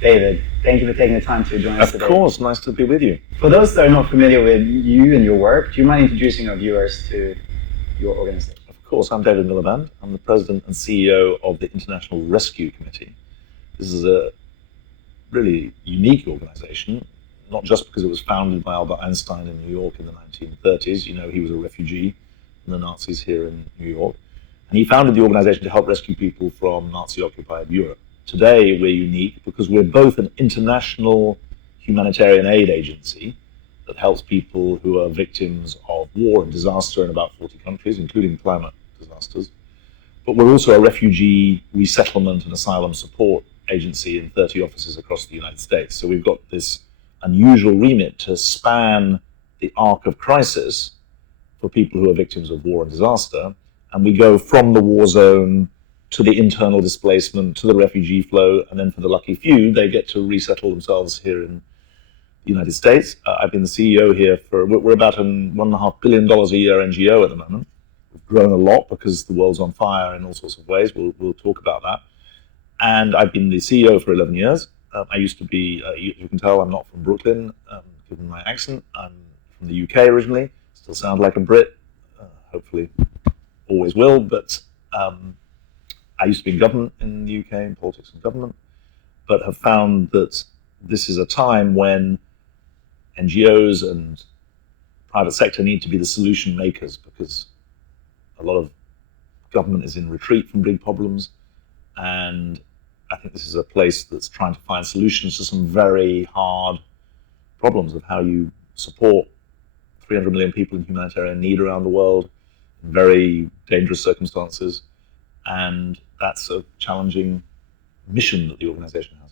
David, thank you for taking the time to join us today. Of course, nice to be with you. For those that are not familiar with you and your work, do you mind introducing our viewers to your organization? Of course, I'm David Miliband. I'm the President and CEO of the International Rescue Committee. This is a really unique organization, not just because it was founded by Albert Einstein in New York in the 1930s. You know, he was a refugee from the Nazis here in New York. And he founded the organization to help rescue people from Nazi-occupied Europe. Today, we're unique because we're both an international humanitarian aid agency that helps people who are victims of war and disaster in about 40 countries, including climate disasters. But we're also a refugee resettlement and asylum support agency in 30 offices across the United States. So we've got this unusual remit to span the arc of crisis for people who are victims of war and disaster. And we go from the war zone to the internal displacement, to the refugee flow, and then for the lucky few, they get to resettle themselves here in the United States. I've been the CEO here we're about a $1.5 billion a year NGO at the moment. We've grown a lot because the world's on fire in all sorts of ways. We'll talk about that. And I've been the CEO for 11 years. I used to be, you can tell I'm not from Brooklyn, given my accent. I'm from the UK originally, still sound like a Brit, hopefully always will, but I used to be in government in the UK, in politics and government, but have found that this is a time when NGOs and private sector need to be the solution makers, because a lot of government is in retreat from big problems. And I think this is a place that's trying to find solutions to some very hard problems of how you support 300 million people in humanitarian need around the world in very dangerous circumstances. And that's a challenging mission that the organization has.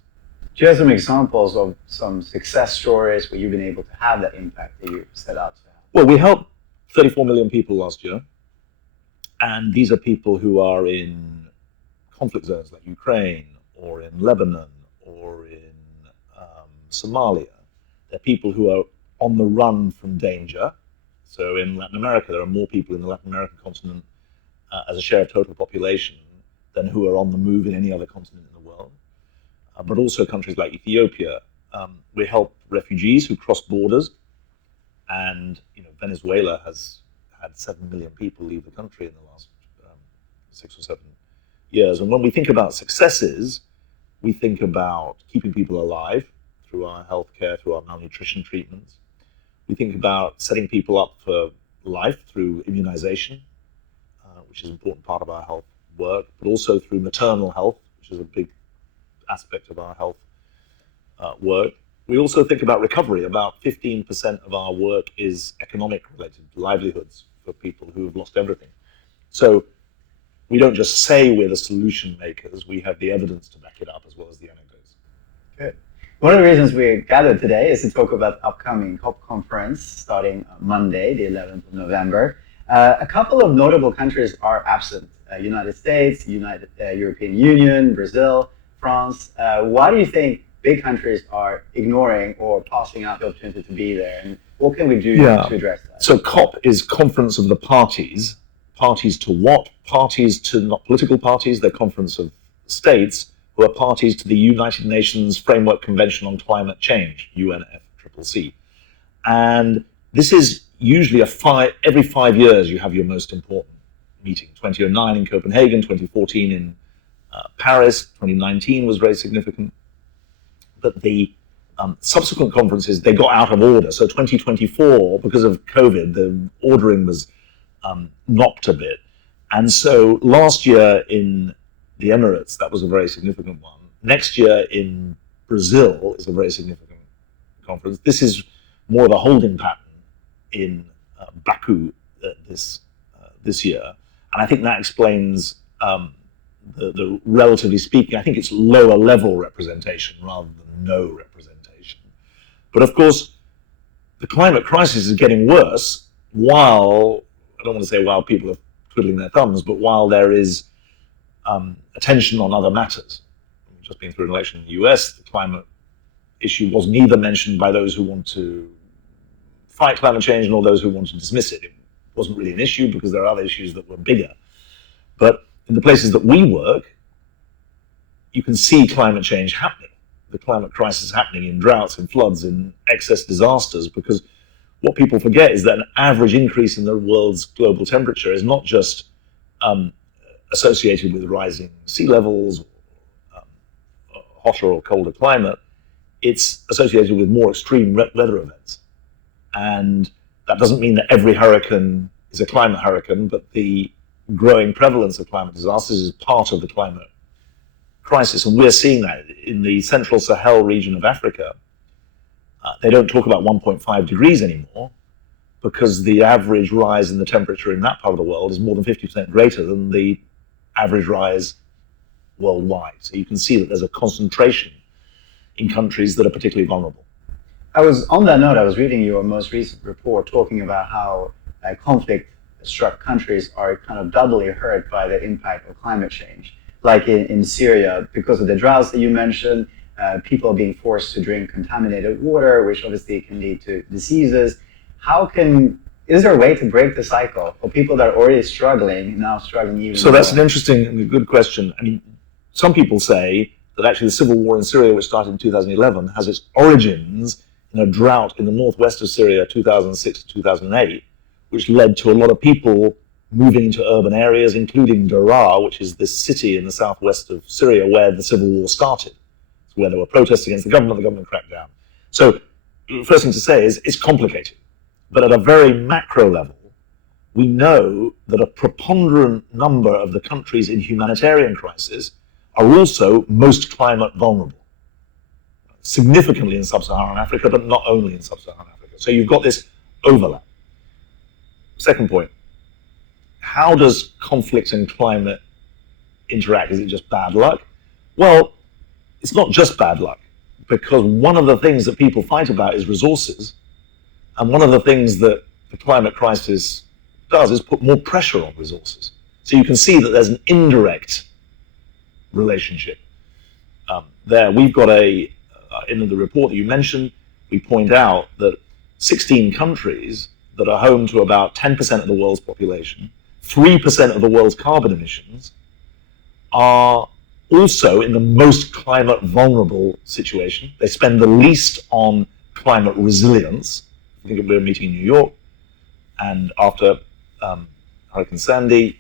Do you have some examples of some success stories where you've been able to have that impact that you set out to have? Well, we helped 34 million people last year. And these are people who are in conflict zones like Ukraine or in Lebanon or in Somalia. They're people who are on the run from danger. So in Latin America, there are more people in the Latin American continent as a share of total population than who are on the move in any other continent in the world. But also countries like Ethiopia. We help refugees who cross borders. And Venezuela has had 7 million people leave the country in the last 6 or 7 years. And when we think about successes, we think about keeping people alive through our healthcare, through our malnutrition treatments. We think about setting people up for life through immunization, which is an important part of our health work, but also through maternal health, which is a big aspect of our health work. We also think about recovery. About 15% of our work is economic related, livelihoods for people who have lost everything. So we don't just say we're the solution makers, we have the evidence to back it up as well as the anecdotes. Good. One of the reasons we're gathered today is to talk about the upcoming COP conference starting Monday, the 11th of November. A couple of notable countries are absent. United States, European Union, Brazil, France. Why do you think big countries are ignoring or passing out the opportunity to be there? And what can we do to address that? So COP is Conference of the Parties. Parties to what? Parties to not political parties, they're Conference of States, who are parties to the United Nations Framework Convention on Climate Change, UNFCCC. And this is usually every 5 years you have your most important meeting. 2009 in Copenhagen, 2014 in Paris, 2019 was very significant. But the subsequent conferences, they got out of order. So 2024, because of COVID, the ordering was knocked a bit. And so last year in the Emirates, that was a very significant one. Next year in Brazil is a very significant conference. This is more of a holding pattern in Baku this year. And I think that explains the relatively speaking, I think it's lower level representation rather than no representation. But of course, the climate crisis is getting worse while, I don't want to say while people are twiddling their thumbs, but while there is attention on other matters. We've just been through an election in the US, the climate issue was neither mentioned by those who want to fight climate change nor those who want to dismiss it. It wasn't really an issue because there are other issues that were bigger. But in the places that we work, you can see climate change happening. the climate crisis happening in droughts, in floods, in excess disasters, because what people forget is that an average increase in the world's global temperature is not just associated with rising sea levels, hotter or colder climate. It's associated with more extreme weather events. And that doesn't mean that every hurricane is a climate hurricane, but the growing prevalence of climate disasters is part of the climate crisis. And we're seeing that in the central Sahel region of Africa. They don't talk about 1.5 degrees anymore because the average rise in the temperature in that part of the world is more than 50% greater than the average rise worldwide. So you can see that there's a concentration in countries that are particularly vulnerable. On that note, I was reading your most recent report talking about how conflict-struck countries are kind of doubly hurt by the impact of climate change. Like in Syria, because of the droughts that you mentioned, people are being forced to drink contaminated water, which obviously can lead to diseases. Is there a way to break the cycle for people that are already struggling, now struggling even more? So that's an interesting and good question. I mean, some people say that actually the civil war in Syria, which started in 2011, has its origins in a drought in the northwest of Syria, 2006 to 2008, which led to a lot of people moving into urban areas, including Daraa, which is this city in the southwest of Syria where the civil war started. It's where there were protests against the government cracked down. So the first thing to say is it's complicated. But at a very macro level, we know that a preponderant number of the countries in humanitarian crisis are also most climate vulnerable. Significantly in sub-Saharan Africa, but not only in sub-Saharan Africa. So you've got this overlap. Second point, how does conflict and climate interact? Is it just bad luck? Well, it's not just bad luck, because one of the things that people fight about is resources. And one of the things that the climate crisis does is put more pressure on resources. So you can see that there's an indirect relationship there. We've got in the report that you mentioned, we point out that 16 countries that are home to about 10% of the world's population, 3% of the world's carbon emissions, are also in the most climate vulnerable situation. They spend the least on climate resilience. I think we were meeting in New York, and after Hurricane Sandy,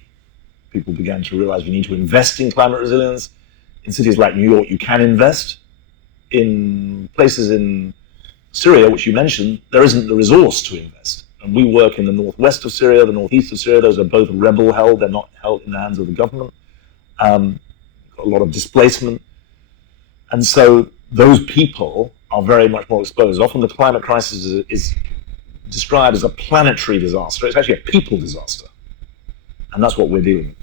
people began to realize you need to invest in climate resilience. In cities like New York, you can invest. In places in Syria, which you mentioned, there isn't the resource to invest. And we work in the northwest of Syria, the northeast of Syria. Those are both rebel-held. They're not held in the hands of the government. Got a lot of displacement. And so those people are very much more exposed. Often the climate crisis is described as a planetary disaster. It's actually a people disaster. And that's what we're dealing with.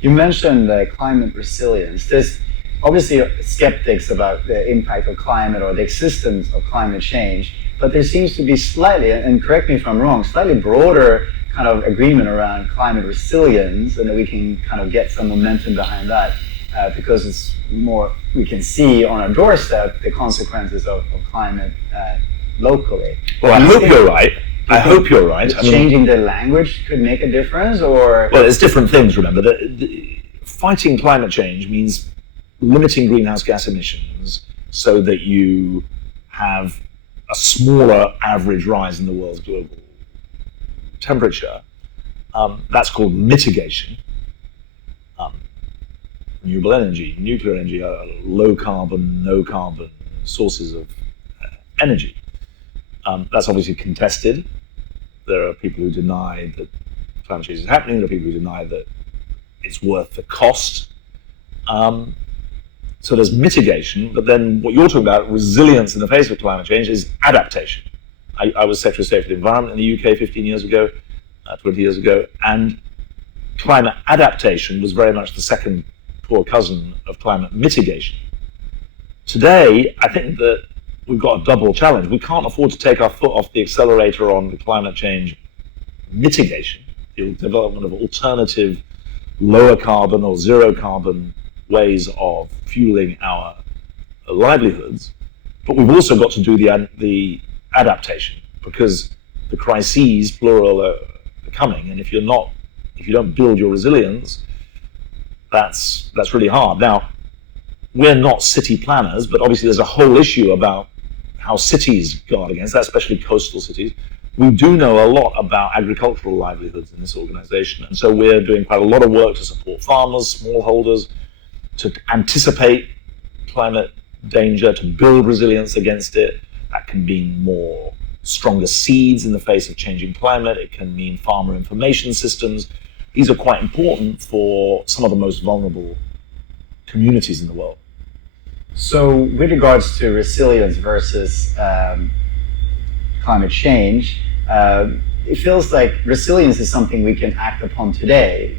You mentioned climate resilience. There's obviously skeptics about the impact of climate or the existence of climate change, but there seems to be slightly, and correct me if I'm wrong, slightly broader kind of agreement around climate resilience, and that we can kind of get some momentum behind that because it's more, we can see on our doorstep the consequences of climate locally. Well, I hope you're right. I hope you're right. Changing the language could make a difference, or? Well, it's different things, remember. Fighting climate change means limiting greenhouse gas emissions so that you have a smaller average rise in the world's global temperature. That's called mitigation. Renewable energy, nuclear energy are low carbon, no carbon sources of energy. That's obviously contested. There are people who deny that climate change is happening. There are people who deny that it's worth the cost. So there's mitigation, but then what you're talking about, resilience in the face of climate change, is adaptation. I was Secretary of State for the Environment in the UK 15 years ago, 20 years ago, and climate adaptation was very much the second poor cousin of climate mitigation. Today, I think that we've got a double challenge. We can't afford to take our foot off the accelerator on the climate change mitigation, the development of alternative lower carbon or zero carbon ways of fueling our livelihoods, but we've also got to do the adaptation, because the crises, plural, are coming, and if you don't build your resilience, that's really hard. Now, we're not city planners, but obviously there's a whole issue about how cities guard against that, especially coastal cities. We do know a lot about agricultural livelihoods in this organization, and so we're doing quite a lot of work to support farmers, smallholders, to anticipate climate danger, to build resilience against it. That can mean more stronger seeds in the face of changing climate. It can mean farmer information systems. These are quite important for some of the most vulnerable communities in the world. So with regards to resilience versus climate change, it feels like resilience is something we can act upon today,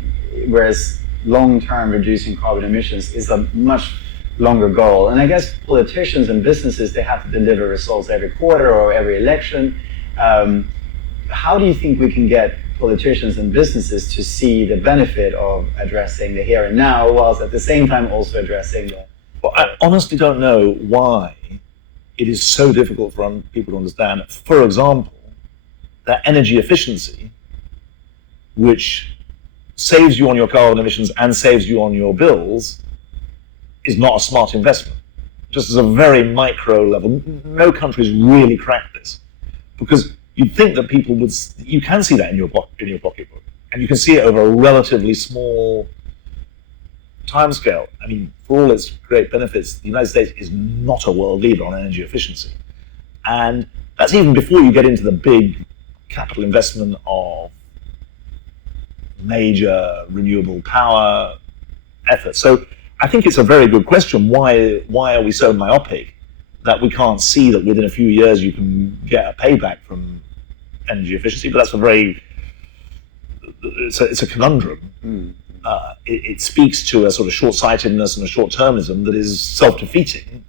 whereas long-term reducing carbon emissions is a much longer goal. And I guess politicians and businesses, they have to deliver results every quarter or every election. How do you think we can get politicians and businesses to see the benefit of addressing the here and now, whilst at the same time also addressing the... Well, I honestly don't know why it is so difficult for people to understand. For example, that energy efficiency, which saves you on your carbon emissions and saves you on your bills, is not a smart investment. Just as a very micro level, no country's really cracked this, because you'd think that people would. You can see that in your pocketbook, and you can see it over a relatively small timescale. I mean, for all its great benefits, the United States is not a world leader on energy efficiency, and that's even before you get into the big capital investment of major renewable power efforts. So I think it's a very good question. Why are we so myopic that we can't see that within a few years you can get a payback from energy efficiency? But that's it's a conundrum. It speaks to a sort of short-sightedness and a short-termism that is self-defeating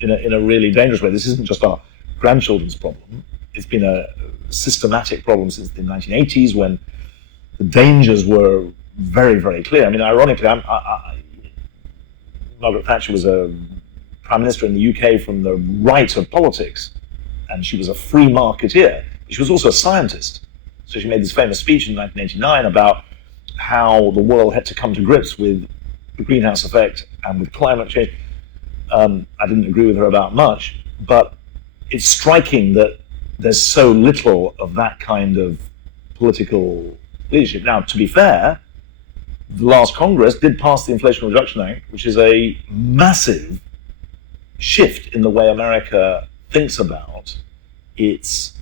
in a really dangerous way. This isn't just our grandchildren's problem. It's been a systematic problem since the 1980s, when the dangers were very, very clear. I mean, ironically, Margaret Thatcher was a prime minister in the UK from the right of politics, and she was a free marketeer. She was also a scientist. So she made this famous speech in 1989 about how the world had to come to grips with the greenhouse effect and with climate change. I didn't agree with her about much, but it's striking that there's so little of that kind of political leadership. Now, to be fair, the last Congress did pass the Inflation Reduction Act, which is a massive shift in the way America thinks about its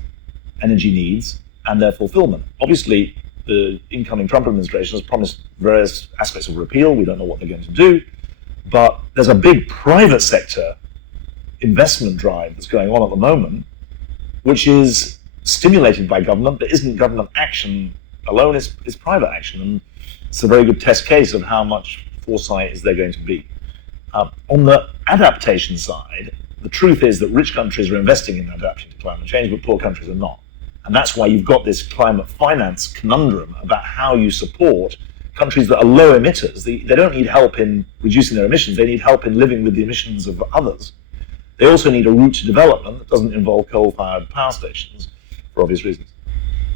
energy needs and their fulfillment. Obviously, the incoming Trump administration has promised various aspects of repeal. We don't know what they're going to do, but there's a big private sector investment drive that's going on at the moment, which is stimulated by government, but isn't government action alone, it's private action. And it's a very good test case of how much foresight is there going to be. On the adaptation side, the truth is that rich countries are investing in adaptation to climate change, but poor countries are not. And that's why you've got this climate finance conundrum about how you support countries that are low emitters. They don't need help in reducing their emissions, they need help in living with the emissions of others. They also need a route to development that doesn't involve coal-fired power stations, for obvious reasons.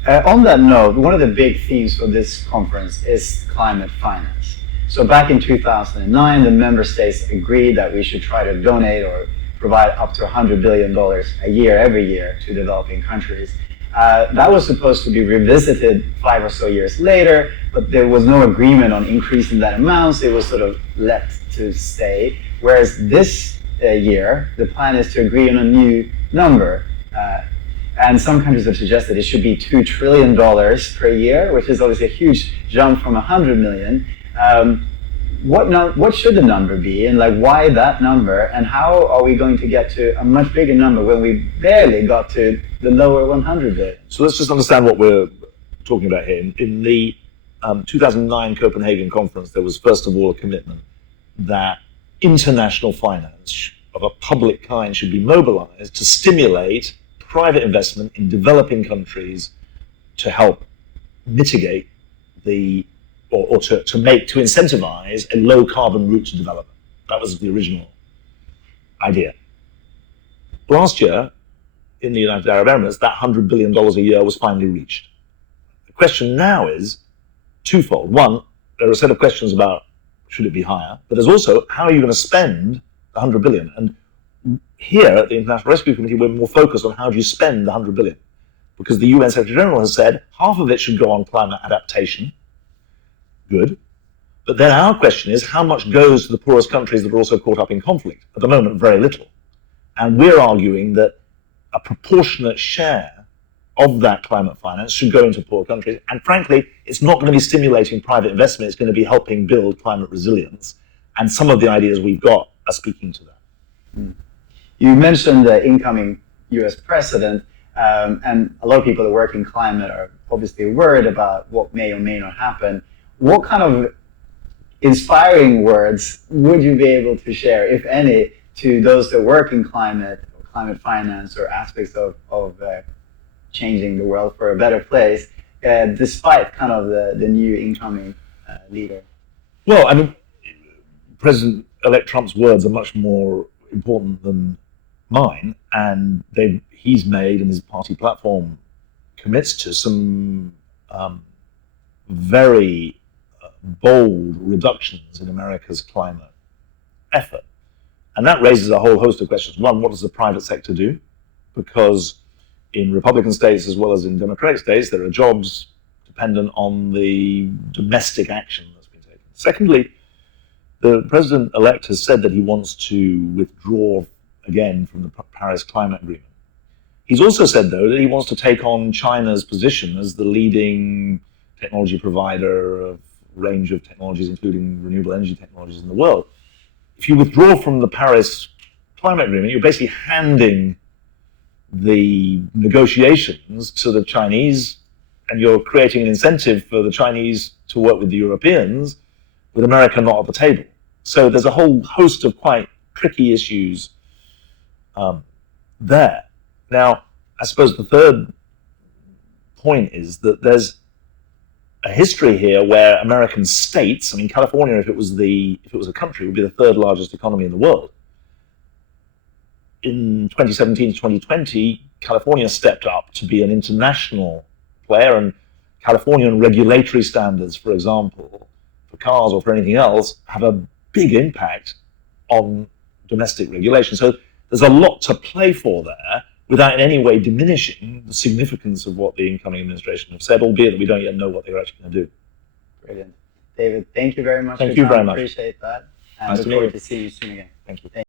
On that note, one of the big themes for this conference is climate finance. So back in 2009, the member states agreed that we should try to donate or provide up to $100 billion a year, every year, to developing countries. That was supposed to be revisited 5 or so years later, but there was no agreement on increasing that amount, so it was sort of let to stay. Whereas this year, the plan is to agree on a new number. And some countries have suggested it should be $2 trillion per year, which is obviously a huge jump from 100 million. What should the number be, and why that number, and how are we going to get to a much bigger number when we barely got to the lower 100 billion? So let's just understand what we're talking about here. In the 2009 Copenhagen conference, there was first of all a commitment that international finance of a public kind should be mobilized to stimulate private investment in developing countries to help mitigate to incentivize a low carbon route to development. That was the original idea. Last year, in the United Arab Emirates, that $100 billion a year was finally reached. The question now is twofold. One, there are a set of questions about should it be higher? But there's also, how are you going to spend the 100 billion? And here at the International Rescue Committee, we're more focused on how do you spend the 100 billion? Because the UN Secretary General has said half of it should go on climate adaptation. Good. But then our question is, how much goes to the poorest countries that are also caught up in conflict? At the moment, very little. And we're arguing that a proportionate share of that climate finance should go into poor countries. And frankly, it's not going to be stimulating private investment. It's going to be helping build climate resilience. And some of the ideas we've got are speaking to that. You mentioned the incoming US president, and a lot of people that work in climate are obviously worried about what may or may not happen. What kind of inspiring words would you be able to share, if any, to those that work in climate or climate finance or aspects of changing the world for a better place, despite kind of the new incoming leader? Well, I mean, President-elect Trump's words are much more important than mine, and he's made, and his party platform commits to some very bold reductions in America's climate effort. And that raises a whole host of questions. One, what does the private sector do? Because in Republican states as well as in Democratic states, there are jobs dependent on the domestic action that's been taken. Secondly, the president-elect has said that he wants to withdraw again from the Paris Climate Agreement. He's also said, though, that he wants to take on China's position as the leading technology provider of a range of technologies, including renewable energy technologies in the world. If you withdraw from the Paris Climate Agreement, you're basically handing the negotiations to the Chinese, and you're creating an incentive for the Chinese to work with the Europeans, with America not at the table. So there's a whole host of quite tricky issues there. Now, I suppose the third point is that there's a history here where American states, I mean, California, if it was a country, would be the third largest economy in the world. In 2017 to 2020, California stepped up to be an international player, and Californian regulatory standards, for example, for cars or for anything else, have a big impact on domestic regulation. So there's a lot to play for there, without in any way diminishing the significance of what the incoming administration have said, albeit that we don't yet know what they're actually going to do. Brilliant. David, thank you very much. Thank you very much. Appreciate that. And Nice look to meet forward you. to see you soon again. Thank you.